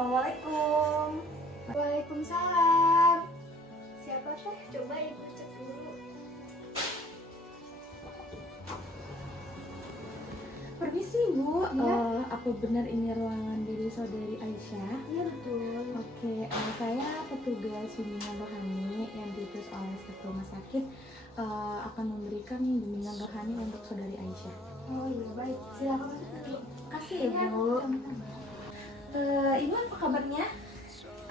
Assalamualaikum. Waalaikumsalam. Siapa teh? Coba ibu cek dulu. Permisi Bu, Iya. apa benar ini ruangan dari saudari Aisyah? Iya betul. Oke, saya petugas bimbingan rohani yang diutus oleh staf rumah sakit akan memberikan bimbingan rohani untuk saudari Aisyah. Oh iya baik. Silakan. Kasih ya Bu. Ibu apa kabarnya?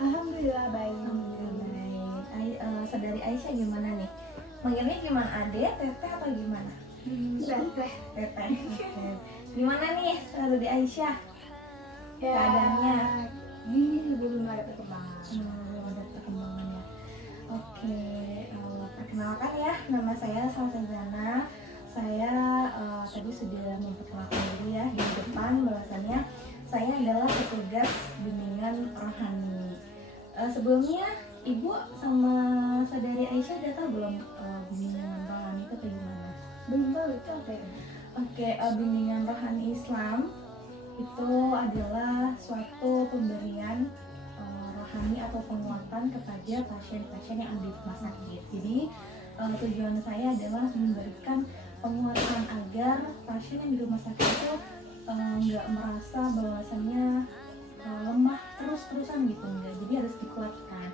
Alhamdulillah baik. Alhamdulillah baik. Saudari Aisyah gimana nih? Manggilnya gimana? Ade, teteh atau gimana? Teh. Teteh. Oke. Gimana nih saudari Aisyah? Ya. Keadaannya? Gini belum ada perkembangan. Belum ada perkembangannya. Oke, perkenalkan ya, nama saya Salsa Zana. Saya tadi sudah memperkenalkan diri ya di depan, bahwasannya saya adalah petugas bimbingan rohani. Sebelumnya Ibu sama saudari Aisyah udah tahu belum bimbingan rohani itu kayak gimana? Belum tahu itu apa ya? Oke, bimbingan rohani Islam itu adalah suatu pemberian rohani atau penguatan kepada pasien-pasien yang ada di rumah sakit. Jadi tujuan saya adalah memberikan penguatan agar pasien yang di rumah sakit itu nggak merasa bahwasannya lemah terus-terusan gitu, enggak. Jadi harus dikuatkan.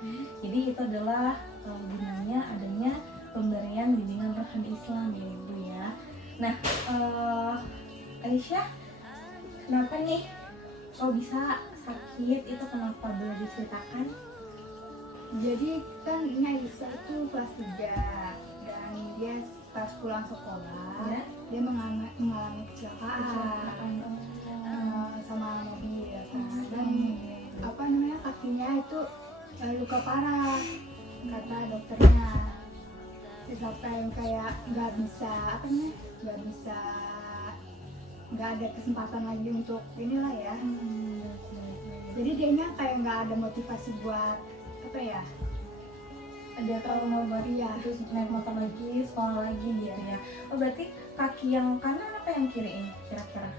Jadi itu adalah gunanya adanya pemberian bimbingan rohani Islam ya Ibu ya. Nah, Aisyah, kenapa nih kok bisa sakit? Itu kenapa, boleh diceritakan? Jadi kan ini Aisyah itu kelas 3 dan dia pas pulang sekolah Ya. dia mengalami kecelakaan sama mobil kan. Dan apa namanya kakinya itu luka parah kata dokternya. Sampai kayak nggak bisa nggak ada kesempatan lagi untuk inilah ya. Jadi dianya kayak nggak ada motivasi buat apa ya, Ada trauma buat Iya. terus naik motor lagi, sekolah lagi gitu ya. Oh, berarti kaki yang kanan apa yang kiri ini kira-kira?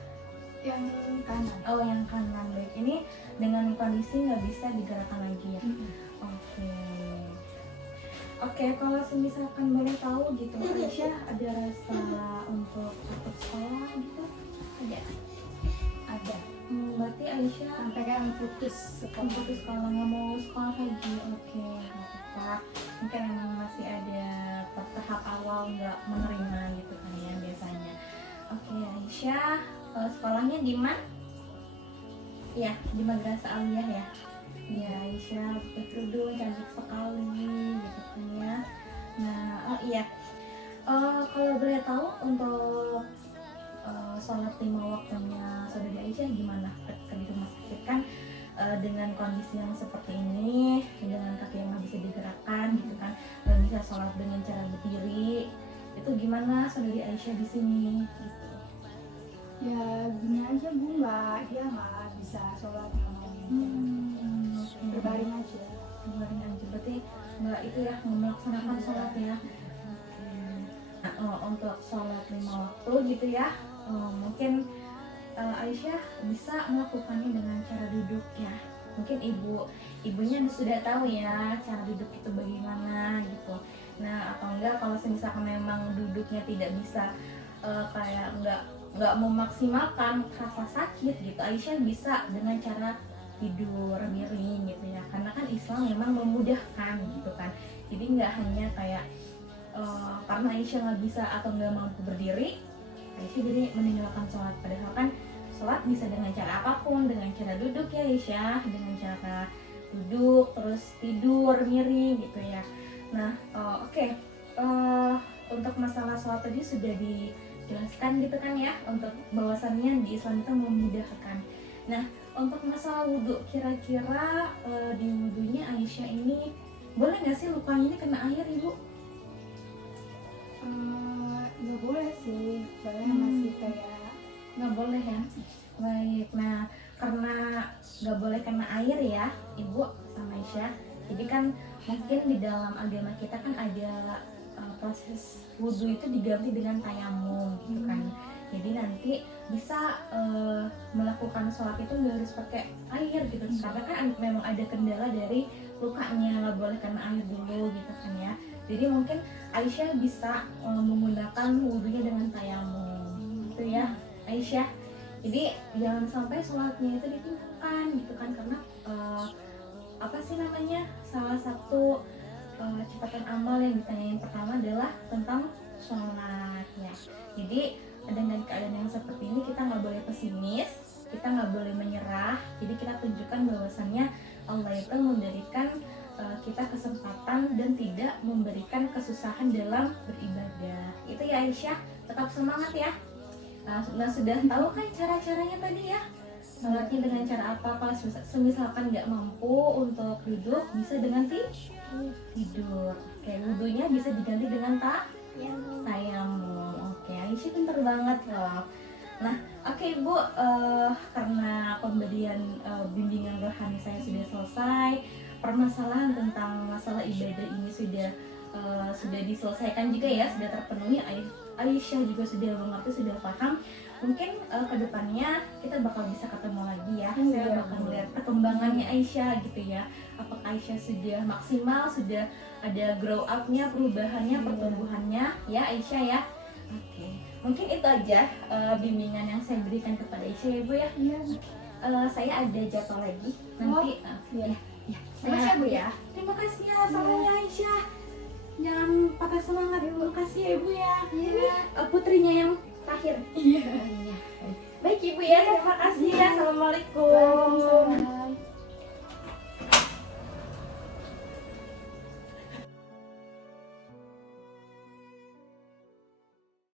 yang kanan. Oh, yang kanan. Baik, ini dengan kondisi nggak bisa digerakkan lagi ya. Oke. Oke, kalau misalkan boleh tahu gitu, Aisyah ada rasa untuk takut sekolah gitu? Ada Berarti Aisyah sampai kayak putus sekolah. putus sekolah, nggak mau sekolah lagi. Oke, nggak apa-apa. Mungkin emang masih ada tahap awal nggak menerima gitu kan ya biasanya. Oke, Aisyah sekolahnya di mana? Ya, di Madrasah Aliyah ya. Ya, Aisyah betul cantik sekali gitu kan ya. Nah, oh iya. Kalau boleh tahu untuk sholat 5 waktunya saudari Aisyah gimana ketika di rumah sakit kan, dengan kondisi yang seperti ini, dengan kaki yang nggak bisa digerakkan gitu kan, nggak bisa sholat dengan cara berdiri, itu gimana saudari Aisyah di sini gitu? Ya gini aja Bu, dia nggak bisa sholat berbaring aja. Berbaring aja, berarti nggak itu ya, nggak melaksanakan sholat ya. Nah, untuk sholat 5 waktu gitu ya, mungkin Aisyah bisa melakukannya dengan cara duduk ya. Mungkin ibunya sudah tahu ya cara duduk itu bagaimana gitu. Nah, atau enggak kalau misalkan memang duduknya tidak bisa, kayak nggak memaksimalkan rasa sakit gitu, Aisyah bisa dengan cara tidur miring gitu ya. Karena kan Islam memang memudahkan gitu kan. Jadi nggak hanya kayak karena Aisyah nggak bisa atau nggak mampu berdiri, Aisyah jadi meninggalkan sholat. Padahal kan sholat bisa dengan cara apapun, dengan cara duduk ya Aisyah, dengan cara duduk terus tidur miring gitu ya. Nah, oke. Untuk masalah sholat tadi sudah dijelaskan gitu kan ya, untuk bahwasannya di Islam itu memudahkan. Nah, untuk masalah wudhu, kira-kira di wudhunya Aisyah ini boleh nggak sih lukanya ini kena air Ibu? Nggak boleh sih, soalnya masih kayak Nggak boleh ya. Baik, nah karena nggak boleh kena air ya Ibu sama Aisyah, jadi kan mungkin di dalam agama kita kan ada proses wudhu itu diganti dengan tayamum gitu kan. Jadi nanti bisa melakukan sholat itu nggak harus pakai air gitu, karena kan memang ada kendala dari lukanya, nggak boleh kena air dulu gitu kan ya. Jadi mungkin Aisyah bisa menggunakan wudhunya dengan tayamum gitu ya Aisyah. Jadi jangan sampai sholatnya itu ditinggalkan gitu kan, karena apa sih namanya, salah satu catatan amal yang ditanyain pertama adalah tentang sholat ya. Jadi dengan keadaan yang seperti ini kita nggak boleh pesimis, kita nggak boleh menyerah. Jadi kita tunjukkan bahwasannya Allah itu memberikan kita kesempatan dan tidak memberikan kesusahan dalam beribadah. Itu ya Aisyah, tetap semangat ya. Nah sudah tahu kan cara-caranya tadi ya, sholatnya dengan cara apa. Kalau misalkan nggak mampu untuk duduk, bisa dengan tidur. Kayak wudhunya bisa diganti dengan tayamum. Oke, Aisyah pinter banget loh. Nah, oke Ibu, karena pemberian bimbingan rohani saya sudah selesai, permasalahan tentang masalah ibadah ini sudah diselesaikan juga ya, sudah terpenuhi. Aisyah juga sudah mengerti, sudah paham. Mungkin kedepannya kita bakal bisa ketemu lagi ya. Saya bakal melihat perkembangannya Aisyah gitu ya. Apakah Aisyah sudah maksimal, sudah ada grow up-nya, perubahannya, pertumbuhannya ya Aisyah ya. Oke, mungkin itu aja bimbingan yang saya berikan kepada Aisyah ya Bu ya. Saya ada jadwal lagi nanti. Terima kasih Bu ya. Terima kasih ya salamnya Aisyah. Jangan patah semangat. Terima kasih ya Ibu ya. Ini putrinya yang terakhir. Baik Ibu ya, terima kasih ya. Assalamualaikum. Waalaikumsalam.